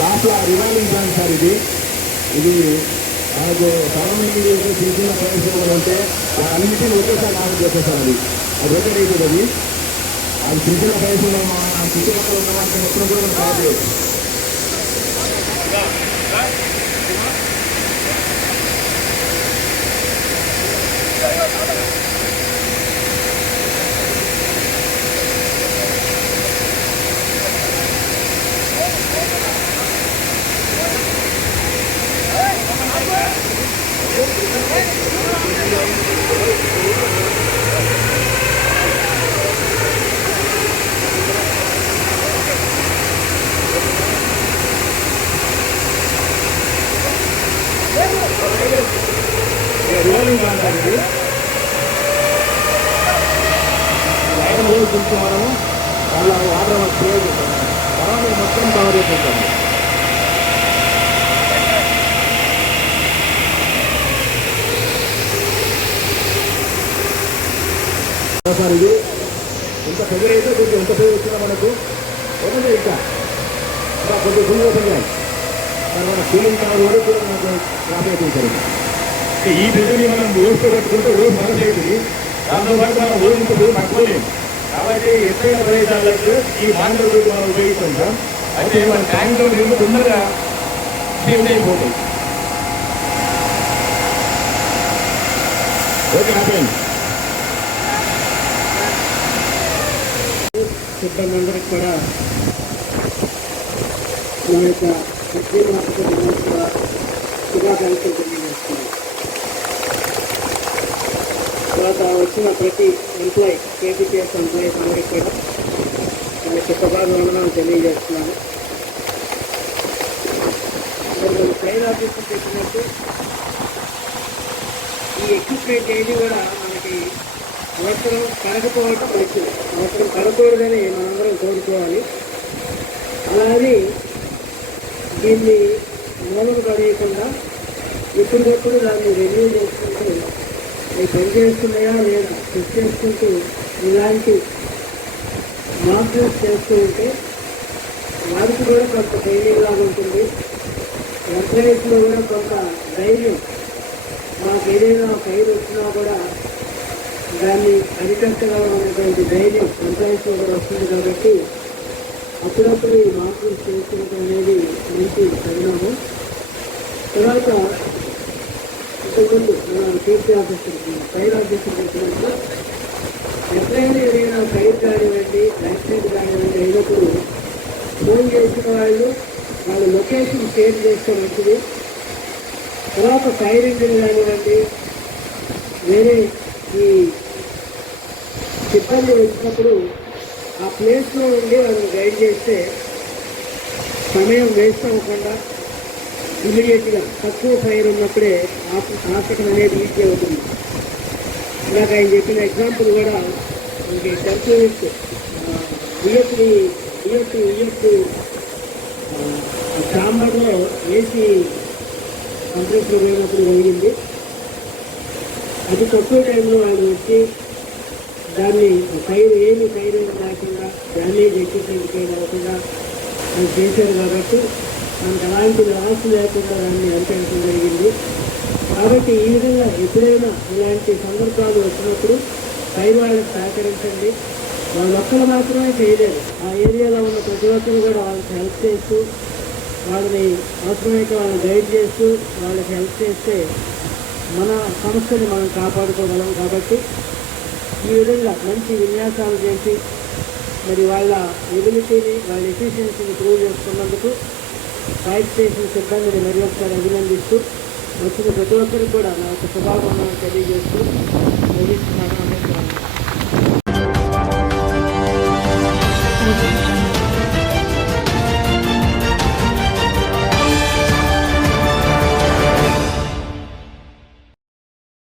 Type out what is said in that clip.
Last revolving plan sir ఇది ఇది మనకు సరౌండింగ్ చిన్న చిన్న ప్రదేశాలు ఉంటే అన్నిటిని ఒకేసారి ఆర్డర్ చేసేసారు అది రొటేట్ అవుతుంది అది చిన్న చిన్న ప్రదేశంలో మన చుట్టుపక్కల ఉన్న వాటిని మొత్తం కూడా మనం కవర్ చేయొచ్చు. మనము వాళ్ళ వాటర్ సేవ్ తర్వాత మొత్తం కవర్ అయిపోతుంది. సార్ ఇది ఇంత పెద్ద అయితే కొంచెం ఎంత పేరు వచ్చినా మనకు ఒకటే ఇంకా కొంచెం ఫుల్ ఓపెన్ చేయాలి మన ఫీలింగ్ కావాలి కూడా మనకు యాభై అవుతుంది. ఈ బిల్లుని మనం ఓడితో పెట్టుకుంటే ఓడి మనసైతుంది దాంతో పాటు మనం ఓడించే బిల్లు తక్కువలేము కాబట్టి ఎత్తైన ప్రదేశాలకు ఈ మాండలు మనం ఉపయోగిస్తుంటాం. అయితే మన ట్యాంక్లో నీళ్ళు తొందరగా సేవ్ అయిపోతాయి. ఓకే హ్యాపీ సిబ్బంది అందరికి కూడా మన యొక్క శుభాకాంక్షలు తెలియజేస్తున్నాం. తర్వాత వచ్చిన ప్రతి ఎంప్లాయీ కేపీపీఎస్ ఎంప్లాయీస్ అందరికీ కూడా మన శుభాకాంక్షలు తెలియజేస్తున్నాను. మరి ఫైర్ ఆఫీసర్ చెప్పినట్టు ఈ ఎక్విప్మెంట్ ఏది కూడా మనకి అవసరం కరగపోవటం మంచిది. అవసరం కరగకూడదని మనందరం కోరుకోవాలి. అలాగే దీన్ని మూలన పడేయకుండా ఎప్పటికప్పుడు దాన్ని రెన్యూ చేసుకుంటూ అవి పనిచేస్తున్నాయా లేదా చెక్ చేసుకుంటూ ఇలాంటి మార్పులు చేస్తూ ఉంటే వారికి కూడా కొంత ట్రైనింగ్ లాగా ఉంటుంది. ఎంప్లాయీస్లో కూడా కొంత ధైర్యం, మాకు ఏదైనా ఫైర్ వచ్చినా కూడా దాన్ని అరికట్టగలమైనటువంటి ధైర్యం ఎంప్లాయీస్లో కూడా వస్తుంది. కాబట్టి అప్పుడప్పుడు ఈ మార్పులు చేసుకోవడం అనేది మంచి పరిణామం. తర్వాత ఇంతకుముందు సేఫ్టీ ఆఫీసర్ ఫైర్ ఆఫీసర్ చెప్పినట్టు ఎప్పుడైనా ఏదైనా ఫైర్ కానివ్వండి యాక్సిడెంట్ కానివ్వండి అయినప్పుడు ఫోన్ చేసిన వాళ్ళ లొకేషన్ షేర్ చేస్తే మంచిది. తర్వాత ఫైర్ ఇంజిన్ కానివ్వండి వేరే ఈ సిబ్బంది వచ్చినప్పుడు ఆ ప్లేస్లో ఉండి వాళ్ళని గైడ్ చేస్తే సమయం వేస్ట్ అవ్వకుండా ఇమీడియట్గా తక్కువ ఫైర్ ఉన్నప్పుడే ఆపటం అనేది ఈజీ అవుతుంది. ఇలాగ ఆయన చెప్పిన ఎగ్జాంపుల్ కూడా మనకి టెంపరీస్ బిఎఫ్ ఛాంబర్లో ఏసీ కంప్రెసర్ పోయినప్పుడు జరిగింది. అది తక్కువ టైంలో ఆయన వచ్చి దాన్ని ఫైర్ లేకుండా డ్యామేజ్ ఎక్విప్మెంట్కి అవ్వకుండా అది చేశారు. కాబట్టి మనకు అలాంటి లాస్ లేకుండా దాన్ని అరికట్టడం జరిగింది. కాబట్టి ఈ విధంగా ఎప్పుడైనా ఇలాంటి సందర్భాలు వచ్చినప్పుడు ఫైర్ వాళ్ళకి సహకరించండి. వాళ్ళొక్కరు మాత్రమే చేయలేదు, ఆ ఏరియాలో ఉన్న ప్రతి ఒక్కరు కూడా వాళ్ళకి హెల్ప్ చేస్తూ వాళ్ళని అవసరమైతే వాళ్ళని గైడ్ చేస్తూ వాళ్ళకి హెల్ప్ చేస్తే మన సంస్థని మనం కాపాడుకోగలం. కాబట్టి ఈ విధంగా మంచి విన్యాసాలు చేసి మరి వాళ్ళ ఎబిలిటీని వాళ్ళ ఎఫిషియన్సీని ప్రూవ్ చేసుకున్నందుకు ఫైర్ స్టేషన్ సిబ్బందిని మరి ఒకసారి అభినందిస్తూ వచ్చిన ప్రతి ఒక్కరికి కూడా నా యొక్క శుభాకాంక్షలు తెలియజేస్తూ